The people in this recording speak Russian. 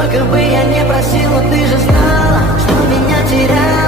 Сколько бы я не просил, но ты же знала, что меня терять